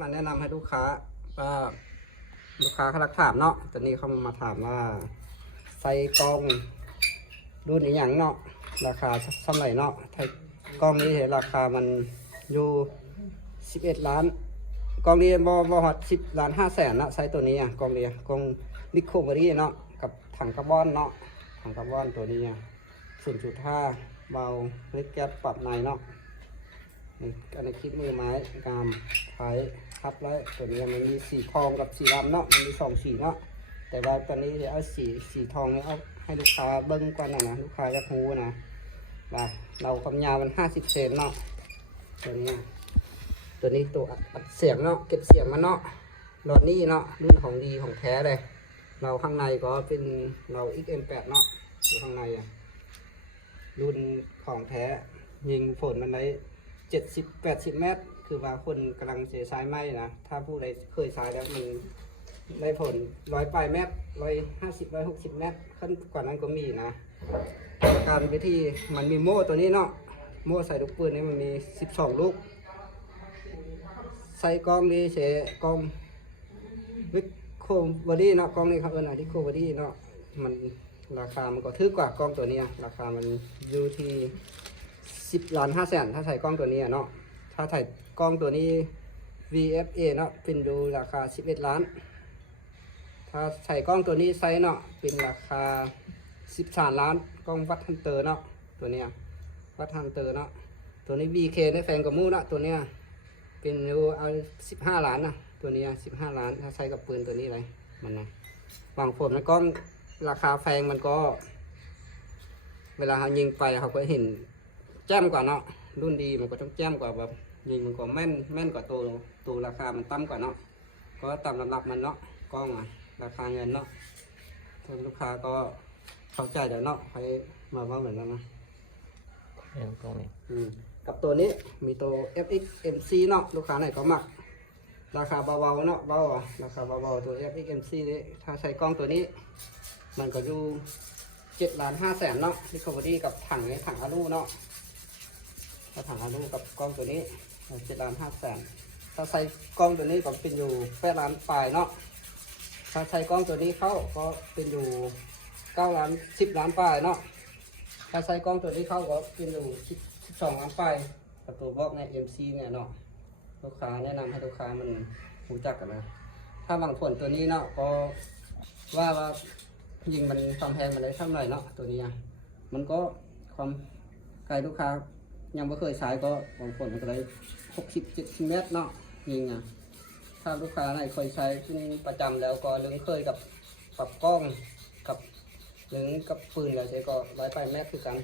มาแนะนำให้ลูกค้าว่าลูกค้าเขาถามเนาะตอนนี้เขามาถามว่าใส่กล้องรุ่นอย่างเนาะราคาสมัยเนาะไทยกล้องนี้เห็นราคามันอยู่11 ล้านกล้องนี้บ่ฮอด10.5 ล้านนะใส่ตัวนี้อ่ะกล้องนี้กล้องนิโคเวอรี่เนาะกับถังคาร์บอนเนาะถังคาร์บอนตัวนี้0.5เบาเล็กแก๊สปรับในเนาะอันนี้คลิปมือไม้กามไฟครับแล้วตัวนี้มันมีสีทองกับสีดำเนาะมันมี2 สีเนาะแต่ว่าตอนนี้เดี๋ยวเอาสีทองเนี่ยเอาให้ลูกค้าเบิ้งก่อนนะลูกค้าจะรู้นะว่าเราความยาวมัน50 เซนเนาะตัวนี้ตัวอัดเสียงเนาะเก็บเสียงมันเนาะหลอดนี้เนาะรุ่นของดีของแท้เลยเราข้างในก็เป็นเรา XM8 เนาะอยู่ข้างในอ่ะรุ่นของแท้ยิงฝนมันได้70-80 เมตรคือว่าคนกำลังเสียสายไหมนะถ้าผู้ใดเคยสายแล้วมันได้ผล100 ปลายเมตร150-160 เมตรขึ้นกว่านั้นก็มีนะการวิธีมันมีโม่ตัวนี้เนาะโม่ใส่ลูกปืนนี่มันมี12 ลูกใส่กล้องนี้เฉกล้องวิโคบอดี้เนาะกล้องนี้ครับที่โคบอดี้เนาะมันราคามันก็ถือกว่ากล้องตัวนี้ราคามันอยู่ที่10.5 ล้านถ้าใส่กล้องตัวนี้เนาะถ้าใส่กล้องตัวนี้ VFA เนาะเป็นดูราคา11 ล้านถ้าใส่กล้องตัวนี้ไซส์เนาะเป็นราคา13 ล้านกล้องวัดฮันเตอร์เนาะตัวเนี้ยวัดฮันเตอร์เนาะตัวนี้ VK ได้แฟนกับมูเนาะตัวเนี้ยเป็นดูเอา15 ล้านนะตัวนี้15 ล้านถ้าใส่กับปืนตัวนี้อะไรมันนะบางคนมันกล้องราคาแพงมันก็เวลาเขายิงไปเขาก็เห็นแจ่มกว่าเนาะรุ่นดีมันก็ต้องแจ่มกว่าแบบยิงมันก็แม่นกว่าตัวราคามันต่ำกว่าเนาะก็ตามลำดับมันเนาะกล้องราคาเงินเนาะท่านลูกค้าก็เข้าใจเดี๋ยวเนาะใครมาว่าเหมือนกันนะตรงนี้กับตัวนี้มีตัว FX MC เนาะลูกค้าไหนก็มักราคาเบาๆเนาะเบาราคาเบาๆตัว FX MC นี้ถ้าใช้กล้องตัวนี้มันก็อยู่7.5 ล้านเนาะที่เขาพอดีกับถังอลูเนาะถ้าถังอลูกับกล้องตัวนี้7.5 ล้านถ้าใส่กล้องตัวนี้ก็เป็นอยู่8 ล้านปลายเนาะถ้าใช้กล้องตัวนี้เข้าก็เป็นอยู่9 ล้าน10 ล้านปลายเนาะถ้าใช้กล้องตัวนี้เข้าก็เป็นอยู่12 ล้านปลายกับตัวบล็อกใน MC เนี่ยเนาะลูกค้าแนะนำให้ลูกค้ามันรู้จักกันนะถ้าบางผลตัวนี้เนาะก็ว่ายิงมันความแพงมันได้เท่าไหร่เนาะตัวนี้มันก็ความไกลลูกค้ายังไม่เคยใช้ก็บางคนมันก็ได้60-70 เมตรเนาะยิงถ้าลูกค้าไหนเคยใช้ประจำแล้วก็เรื่องเคยกับปรับกล้องกับเรื่องกับปืนอะไรใช้ก็100 ปลายเมตรคือกัน